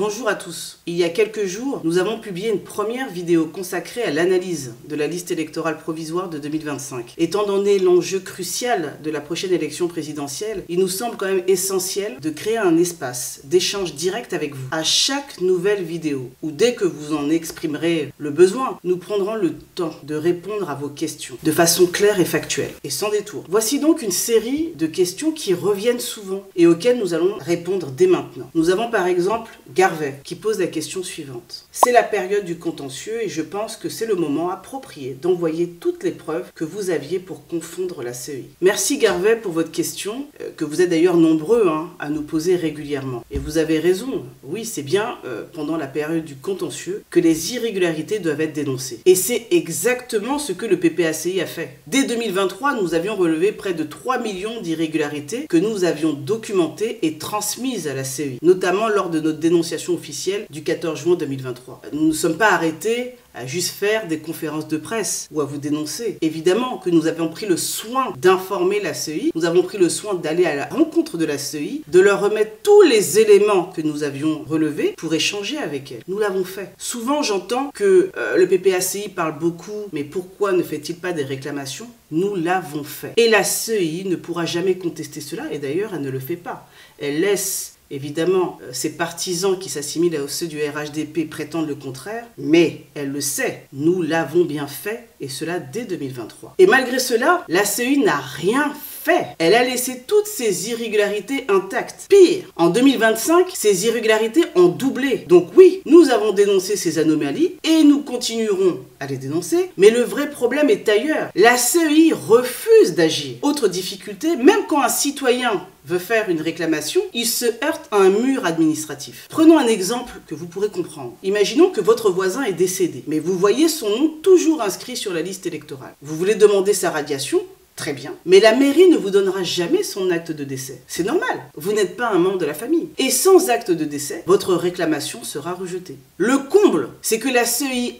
Bonjour à tous. Il y a quelques jours, nous avons publié une première vidéo consacrée à l'analyse de la liste électorale provisoire de 2025. Étant donné l'enjeu crucial de la prochaine élection présidentielle, il nous semble quand même essentiel de créer un espace d'échange direct avec vous. À chaque nouvelle vidéo, ou dès que vous en exprimerez le besoin, nous prendrons le temps de répondre à vos questions de façon claire et factuelle, et sans détour. Voici donc une série de questions qui reviennent souvent et auxquelles nous allons répondre dès maintenant. Nous avons par exemple Garvet qui pose la question suivante. C'est la période du contentieux et je pense que c'est le moment approprié d'envoyer toutes les preuves que vous aviez pour confondre la CEI. Merci Garvet pour votre question, que vous êtes d'ailleurs nombreux à nous poser régulièrement. Et vous avez raison, oui c'est bien pendant la période du contentieux que les irrégularités doivent être dénoncées. Et c'est exactement ce que le PPACI a fait. Dès 2023, nous avions relevé près de 3 millions d'irrégularités que nous avions documentées et transmises à la CEI, notamment lors de notre dénonciation officielle du 14 juin 2023. Nous ne sommes pas arrêtés à juste faire des conférences de presse ou à vous dénoncer. Évidemment que nous avons pris le soin d'informer la CEI, nous avons pris le soin d'aller à la rencontre de la CEI, de leur remettre tous les éléments que nous avions relevés pour échanger avec elle. Nous l'avons fait. Souvent j'entends que le PPACI parle beaucoup, mais pourquoi ne fait-il pas des réclamations? Nous l'avons fait. Et la CEI ne pourra jamais contester cela, et d'ailleurs elle ne le fait pas. Elle laisse évidemment, ces partisans qui s'assimilent à ceux du RHDP prétendent le contraire, mais elle le sait, nous l'avons bien fait, et cela dès 2023. Et malgré cela, la CEI n'a rien fait. Elle a laissé toutes ces irrégularités intactes. Pire, en 2025, ces irrégularités ont doublé. Donc oui, nous avons dénoncé ces anomalies, et nous continuerons à les dénoncer, mais le vrai problème est ailleurs. La CEI refuse d'agir. Autre difficulté, même quand un citoyen veut faire une réclamation, il se heurte à un mur administratif. Prenons un exemple que vous pourrez comprendre. Imaginons que votre voisin est décédé, mais vous voyez son nom toujours inscrit sur la liste électorale. Vous voulez demander sa radiation? Très bien. Mais la mairie ne vous donnera jamais son acte de décès. C'est normal. Vous n'êtes pas un membre de la famille. Et sans acte de décès, votre réclamation sera rejetée. Le comble, c'est que la CEI,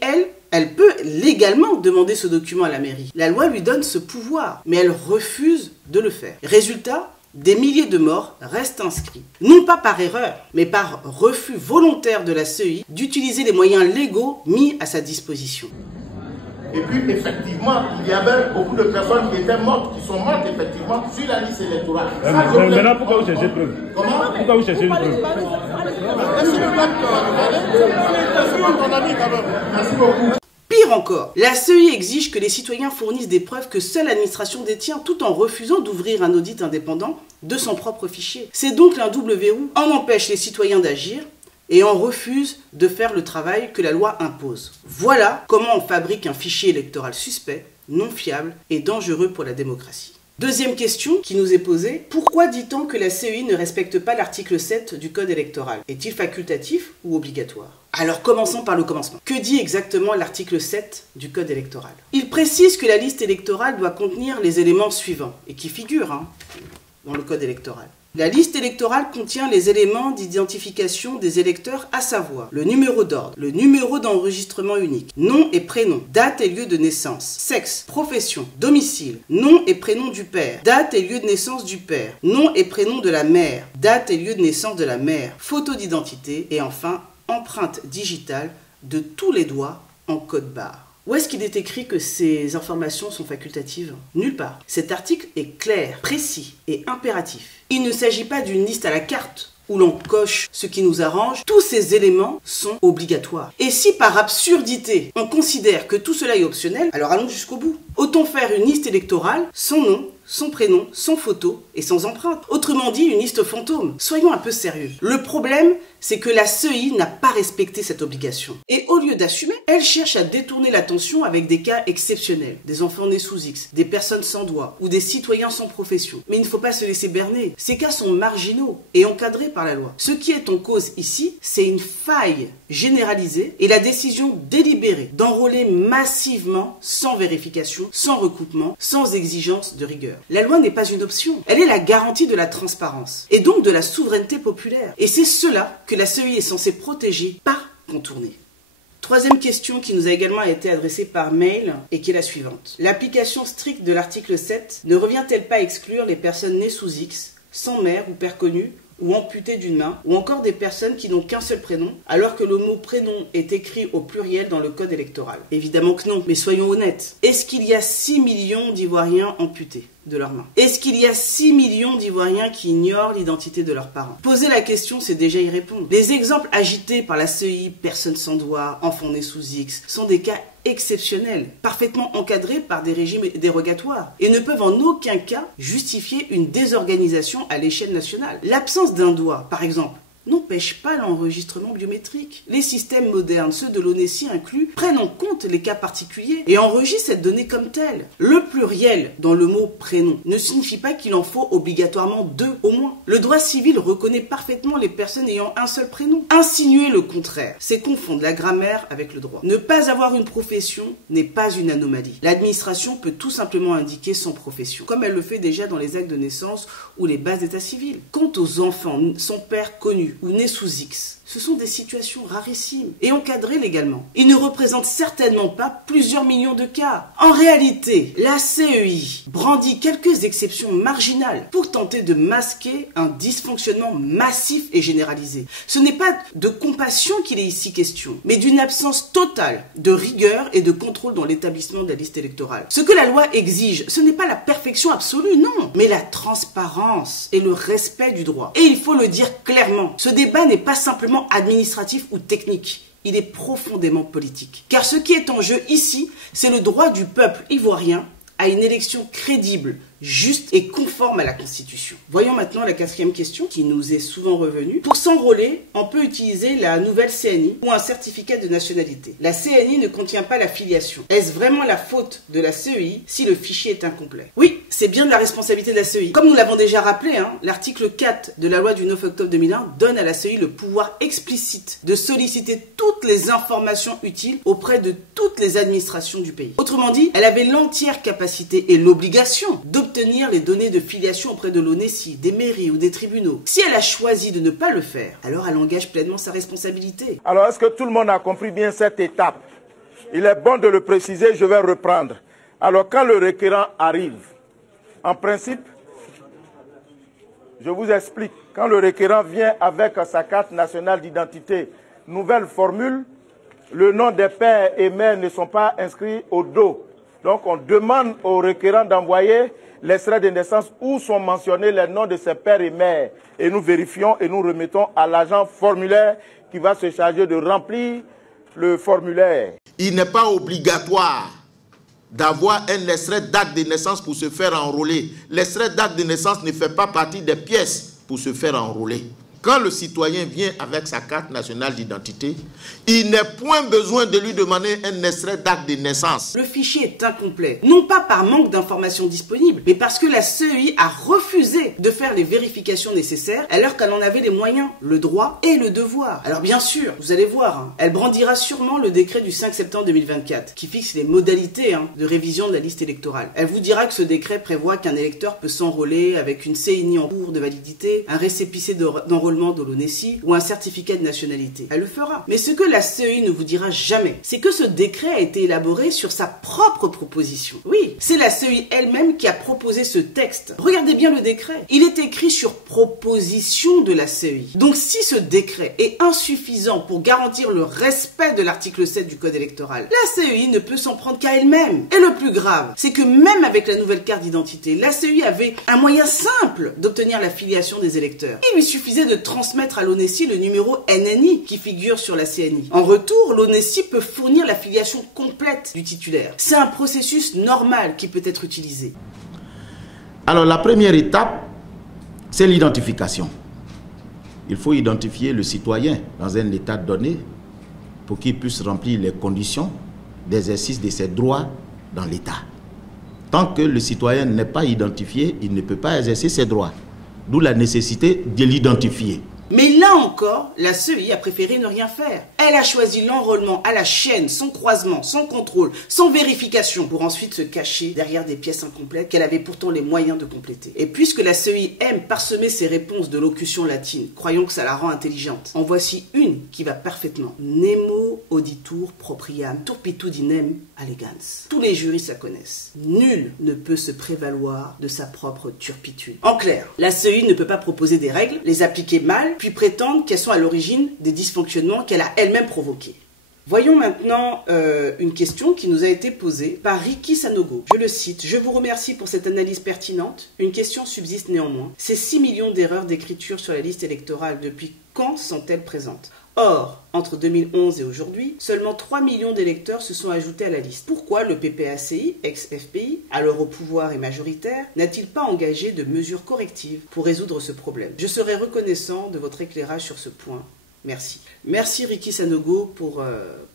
elle peut légalement demander ce document à la mairie. La loi lui donne ce pouvoir, mais elle refuse de le faire. Résultat, des milliers de morts restent inscrits. Non pas par erreur, mais par refus volontaire de la CEI d'utiliser les moyens légaux mis à sa disposition. Et puis, effectivement, il y avait beaucoup de personnes qui étaient mortes, qui sont mortes, effectivement, sur la liste électorale. Maintenant, pourquoi vous cherchez preuve? Comment? Pourquoi vous cherchez une preuve? Merci beaucoup. Pire encore, la CEI exige que les citoyens fournissent des preuves que seule l'administration détient tout en refusant d'ouvrir un audit indépendant de son propre fichier. C'est donc un double verrou. On empêche les citoyens d'agir et on refuse de faire le travail que la loi impose. Voilà comment on fabrique un fichier électoral suspect, non fiable et dangereux pour la démocratie. Deuxième question qui nous est posée, pourquoi dit-on que la CEI ne respecte pas l'article 7 du Code électoral? Est-il facultatif ou obligatoire? Alors commençons par le commencement. Que dit exactement l'article 7 du Code électoral? Il précise que la liste électorale doit contenir les éléments suivants, et qui figurent dans le Code électoral. La liste électorale contient les éléments d'identification des électeurs, à savoir le numéro d'ordre, le numéro d'enregistrement unique, nom et prénom, date et lieu de naissance, sexe, profession, domicile, nom et prénom du père, date et lieu de naissance du père, nom et prénom de la mère, date et lieu de naissance de la mère, photo d'identité et enfin empreinte digitale de tous les doigts en code barre. Où est-ce qu'il est écrit que ces informations sont facultatives? Nulle part. Cet article est clair, précis et impératif. Il ne s'agit pas d'une liste à la carte où l'on coche ce qui nous arrange. Tous ces éléments sont obligatoires. Et si par absurdité, on considère que tout cela est optionnel, alors allons jusqu'au bout. Autant faire une liste électorale sans nom, sans prénom, sans photo et sans empreinte. Autrement dit, une liste fantôme. Soyons un peu sérieux. Le problème, c'est que la CEI n'a pas respecté cette obligation. Et au lieu d'assumer, elle cherche à détourner l'attention avec des cas exceptionnels. Des enfants nés sous X, des personnes sans doigts ou des citoyens sans profession. Mais il ne faut pas se laisser berner. Ces cas sont marginaux et encadrés par la loi. Ce qui est en cause ici, c'est une faille généralisée et la décision délibérée d'enrôler massivement, sans vérification, sans recoupement, sans exigence de rigueur. La loi n'est pas une option. Elle est la garantie de la transparence et donc de la souveraineté populaire. Et c'est cela que la CEI est censée protéger, pas contourner. Troisième question qui nous a également été adressée par mail et qui est la suivante. L'application stricte de l'article 7 ne revient-elle pas à exclure les personnes nées sous X, sans mère ou père connu, ou amputé d'une main, ou encore des personnes qui n'ont qu'un seul prénom, alors que le mot prénom est écrit au pluriel dans le code électoral? Évidemment que non, mais soyons honnêtes. Est-ce qu'il y a 6 millions d'Ivoiriens amputés de leurs mains? Est-ce qu'il y a 6 millions d'Ivoiriens qui ignorent l'identité de leurs parents? Poser la question, c'est déjà y répondre. Les exemples agités par la CEI, personnes sans doigt, enfants nés sous X, sont des cas exceptionnels, parfaitement encadrés par des régimes dérogatoires, et ne peuvent en aucun cas justifier une désorganisation à l'échelle nationale. L'absence d'un doigt, par exemple, n'empêche pas l'enregistrement biométrique. Les systèmes modernes, ceux de l'ONESI inclus, prennent en compte les cas particuliers et enregistrent cette donnée comme telle. Le pluriel dans le mot prénom ne signifie pas qu'il en faut obligatoirement 2 au moins. Le droit civil reconnaît parfaitement les personnes ayant un seul prénom. Insinuer le contraire, c'est confondre la grammaire avec le droit. Ne pas avoir une profession n'est pas une anomalie. L'administration peut tout simplement indiquer son profession, comme elle le fait déjà dans les actes de naissance ou les bases d'état civil. Quant aux enfants, son père connu ou nés sous X, ce sont des situations rarissimes et encadrées légalement. Ils ne représentent certainement pas plusieurs millions de cas. En réalité, la CEI brandit quelques exceptions marginales pour tenter de masquer un dysfonctionnement massif et généralisé. Ce n'est pas de compassion qu'il est ici question, mais d'une absence totale de rigueur et de contrôle dans l'établissement de la liste électorale. Ce que la loi exige, ce n'est pas la perfection absolue, non, mais la transparence et le respect du droit. Et il faut le dire clairement, ce débat n'est pas simplement administratif ou technique. Il est profondément politique. Car ce qui est en jeu ici, c'est le droit du peuple ivoirien à une élection crédible, juste et conforme à la Constitution. Voyons maintenant la 4e question qui nous est souvent revenue. Pour s'enrôler, on peut utiliser la nouvelle CNI ou un certificat de nationalité. La CNI ne contient pas la filiation. Est-ce vraiment la faute de la CEI si le fichier est incomplet? Oui, c'est bien de la responsabilité de la CEI. Comme nous l'avons déjà rappelé, l'article 4 de la loi du 9 octobre 2001 donne à la CEI le pouvoir explicite de solliciter toutes les informations utiles auprès de toutes les administrations du pays. Autrement dit, elle avait l'entière capacité et l'obligation d'obtenir les données de filiation auprès de l'ONESI, des mairies ou des tribunaux. Si elle a choisi de ne pas le faire, alors elle engage pleinement sa responsabilité. Alors, est-ce que tout le monde a compris bien cette étape? Il est bon de le préciser, je vais reprendre. Alors, quand le requérant arrive, en principe, je vous explique, quand le requérant vient avec sa carte nationale d'identité, nouvelle formule, le nom des pères et mères ne sont pas inscrits au dos. Donc, on demande au requérant d'envoyer l'extrait de naissance où sont mentionnés les noms de ses pères et mères. Et nous vérifions et nous remettons à l'agent formulaire qui va se charger de remplir le formulaire. Il n'est pas obligatoire d'avoir un extrait d'acte de naissance pour se faire enrôler. L'extrait d'acte de naissance ne fait pas partie des pièces pour se faire enrôler. Quand le citoyen vient avec sa carte nationale d'identité, il n'est point besoin de lui demander un extrait d'acte de naissance. Le fichier est incomplet, non pas par manque d'informations disponibles, mais parce que la CEI a refusé de faire les vérifications nécessaires alors qu'elle en avait les moyens, le droit et le devoir. Alors bien sûr, vous allez voir, elle brandira sûrement le décret du 5 septembre 2024 qui fixe les modalités de révision de la liste électorale. Elle vous dira que ce décret prévoit qu'un électeur peut s'enrôler avec une CNI en cours de validité, un récépissé d'enrôlement de l'ONESI ou un certificat de nationalité. Elle le fera. Mais ce que la CEI ne vous dira jamais, c'est que ce décret a été élaboré sur sa propre proposition. Oui, c'est la CEI elle-même qui a proposé ce texte. Regardez bien le décret. Il est écrit sur proposition de la CEI. Donc si ce décret est insuffisant pour garantir le respect de l'article 7 du code électoral, la CEI ne peut s'en prendre qu'à elle-même. Et le plus grave, c'est que même avec la nouvelle carte d'identité, la CEI avait un moyen simple d'obtenir la filiation des électeurs. Il lui suffisait de transmettre à l'ONESI le numéro NNI qui figure sur la CNI. En retour, l'ONESI peut fournir la filiation complète du titulaire. C'est un processus normal qui peut être utilisé. Alors la première étape, c'est l'identification. Il faut identifier le citoyen dans un état donné pour qu'il puisse remplir les conditions d'exercice de ses droits dans l'État. Tant que le citoyen n'est pas identifié, il ne peut pas exercer ses droits. D'où la nécessité de l'identifier. Mais là Là encore, la CEI a préféré ne rien faire. Elle a choisi l'enrôlement à la chaîne, sans croisement, sans contrôle, sans vérification, pour ensuite se cacher derrière des pièces incomplètes qu'elle avait pourtant les moyens de compléter. Et puisque la CEI aime parsemer ses réponses de locution latine, croyons que ça la rend intelligente. En voici une qui va parfaitement. Nemo auditur propriam turpitudinem allegans. Tous les juristes la connaissent. Nul ne peut se prévaloir de sa propre turpitude. En clair, la CEI ne peut pas proposer des règles, les appliquer mal, puis prétendre qu'elles sont à l'origine des dysfonctionnements qu'elle a elle-même provoqués. Voyons maintenant une question qui nous a été posée par Ricky Sanogo. Je le cite, « Je vous remercie pour cette analyse pertinente. Une question subsiste néanmoins. Ces 6 millions d'erreurs d'écriture sur la liste électorale, depuis quand sont-elles présentes ? Or, entre 2011 et aujourd'hui, seulement 3 millions d'électeurs se sont ajoutés à la liste. Pourquoi le PPACI, ex-FPI, alors au pouvoir et majoritaire, n'a-t-il pas engagé de mesures correctives pour résoudre ce problème ? Je serai reconnaissant de votre éclairage sur ce point. Merci. Merci Ricky Sanogo pour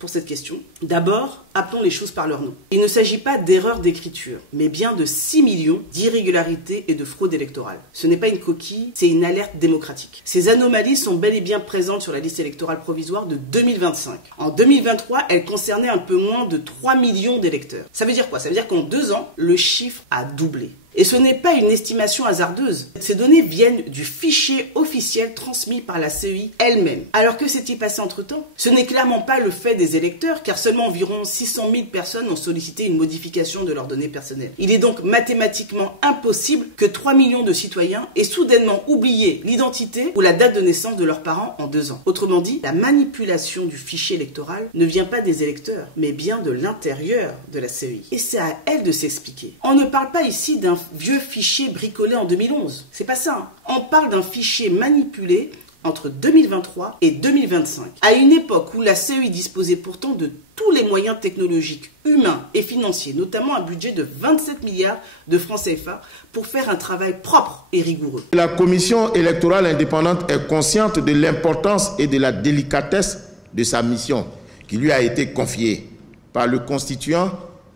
cette question. D'abord, appelons les choses par leur nom. Il ne s'agit pas d'erreur d'écriture, mais bien de 6 millions d'irrégularités et de fraudes électorales. Ce n'est pas une coquille, c'est une alerte démocratique. Ces anomalies sont bel et bien présentes sur la liste électorale provisoire de 2025. En 2023, elles concernaient un peu moins de 3 millions d'électeurs. Ça veut dire quoi ? Ça veut dire qu'en 2 ans, le chiffre a doublé. Et ce n'est pas une estimation hasardeuse. Ces données viennent du fichier officiel transmis par la CEI elle-même. Alors que s'est-il passé entre-temps ? Ce n'est clairement pas le fait des électeurs, car seulement environ 600 000 personnes ont sollicité une modification de leurs données personnelles. Il est donc mathématiquement impossible que 3 millions de citoyens aient soudainement oublié l'identité ou la date de naissance de leurs parents en 2 ans. Autrement dit, la manipulation du fichier électoral ne vient pas des électeurs, mais bien de l'intérieur de la CEI. Et c'est à elle de s'expliquer. On ne parle pas ici d'un vieux fichier bricolé en 2011. C'est pas ça. On parle d'un fichier manipulé entre 2023 et 2025, à une époque où la CEI disposait pourtant de tous les moyens technologiques, humains et financiers, notamment un budget de 27 milliards de francs CFA pour faire un travail propre et rigoureux. La Commission électorale indépendante est consciente de l'importance et de la délicatesse de sa mission qui lui a été confiée par le constituant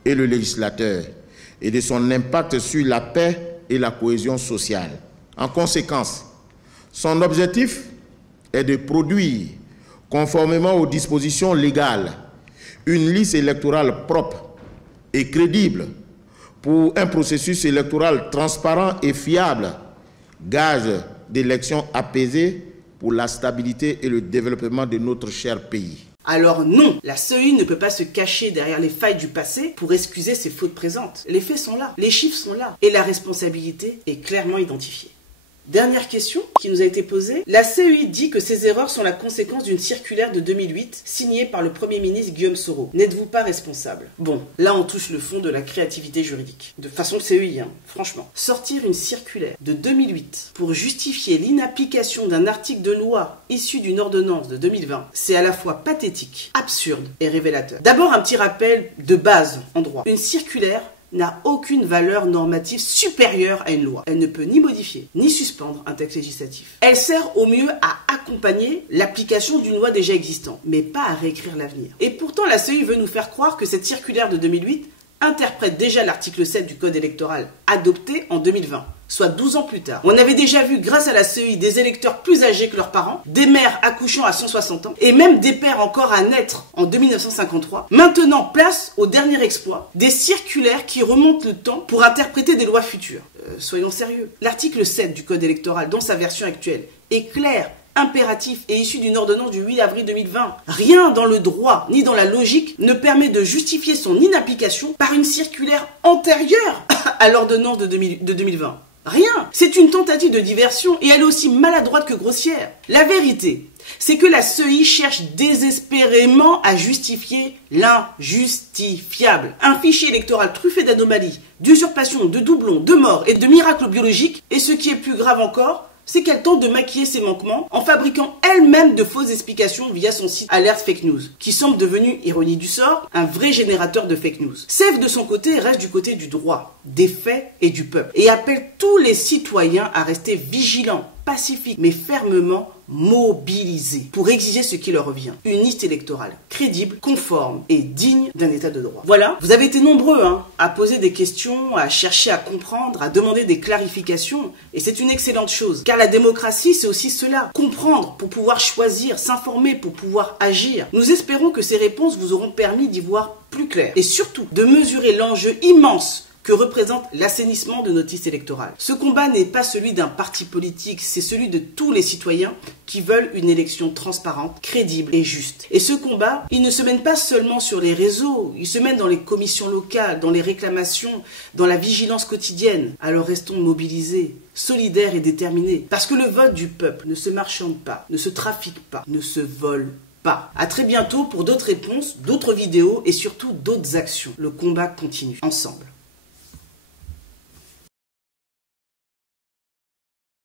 et le législateur, et de son impact sur la paix et la cohésion sociale. En conséquence, son objectif est de produire, conformément aux dispositions légales, une liste électorale propre et crédible pour un processus électoral transparent et fiable, gage d'élections apaisées pour la stabilité et le développement de notre cher pays. Alors non, la CEI ne peut pas se cacher derrière les failles du passé pour excuser ses fautes présentes. Les faits sont là, les chiffres sont là, et la responsabilité est clairement identifiée. Dernière question qui nous a été posée. La CEI dit que ces erreurs sont la conséquence d'une circulaire de 2008 signée par le Premier ministre Guillaume Soro. N'êtes-vous pas responsable? Bon, là on touche le fond de la créativité juridique. De façon CEI, franchement. Sortir une circulaire de 2008 pour justifier l'inapplication d'un article de loi issu d'une ordonnance de 2020, c'est à la fois pathétique, absurde et révélateur. D'abord un petit rappel de base en droit. Une circulaire n'a aucune valeur normative supérieure à une loi. Elle ne peut ni modifier, ni suspendre un texte législatif. Elle sert au mieux à accompagner l'application d'une loi déjà existante, mais pas à réécrire l'avenir. Et pourtant, la CEI veut nous faire croire que cette circulaire de 2008 interprète déjà l'article 7 du Code électoral adopté en 2020. Soit 12 ans plus tard. On avait déjà vu, grâce à la CEI, des électeurs plus âgés que leurs parents, des mères accouchant à 160 ans, et même des pères encore à naître en 1953. Maintenant, place au dernier exploit, des circulaires qui remontent le temps pour interpréter des lois futures. Soyons sérieux. L'article 7 du Code électoral, dans sa version actuelle, est clair, impératif et issu d'une ordonnance du 8 avril 2020. Rien dans le droit ni dans la logique ne permet de justifier son inapplication par une circulaire antérieure à l'ordonnance de 2020. Rien. C'est une tentative de diversion et elle est aussi maladroite que grossière. La vérité, c'est que la CEI cherche désespérément à justifier l'injustifiable. Un fichier électoral truffé d'anomalies, d'usurpations, de doublons, de morts et de miracles biologiques. Et ce qui est plus grave encore, c'est qu'elle tente de maquiller ses manquements en fabriquant elle-même de fausses explications via son site Alert Fake News, qui semble devenu, ironie du sort, un vrai générateur de fake news. Sèvres de son côté reste du côté du droit, des faits et du peuple, et appelle tous les citoyens à rester vigilants, pacifiques, mais fermement mobilisés pour exiger ce qui leur revient. Une liste électorale crédible, conforme et digne d'un état de droit. Voilà, vous avez été nombreux à poser des questions, à chercher à comprendre, à demander des clarifications, et c'est une excellente chose. Car la démocratie, c'est aussi cela. Comprendre pour pouvoir choisir, s'informer pour pouvoir agir. Nous espérons que ces réponses vous auront permis d'y voir plus clair et surtout de mesurer l'enjeu immense que représente l'assainissement de notre liste électorale. Ce combat n'est pas celui d'un parti politique, c'est celui de tous les citoyens qui veulent une élection transparente, crédible et juste. Et ce combat, il ne se mène pas seulement sur les réseaux, il se mène dans les commissions locales, dans les réclamations, dans la vigilance quotidienne. Alors restons mobilisés, solidaires et déterminés, parce que le vote du peuple ne se marchande pas, ne se trafique pas, ne se vole pas. À très bientôt pour d'autres réponses, d'autres vidéos et surtout d'autres actions. Le combat continue ensemble.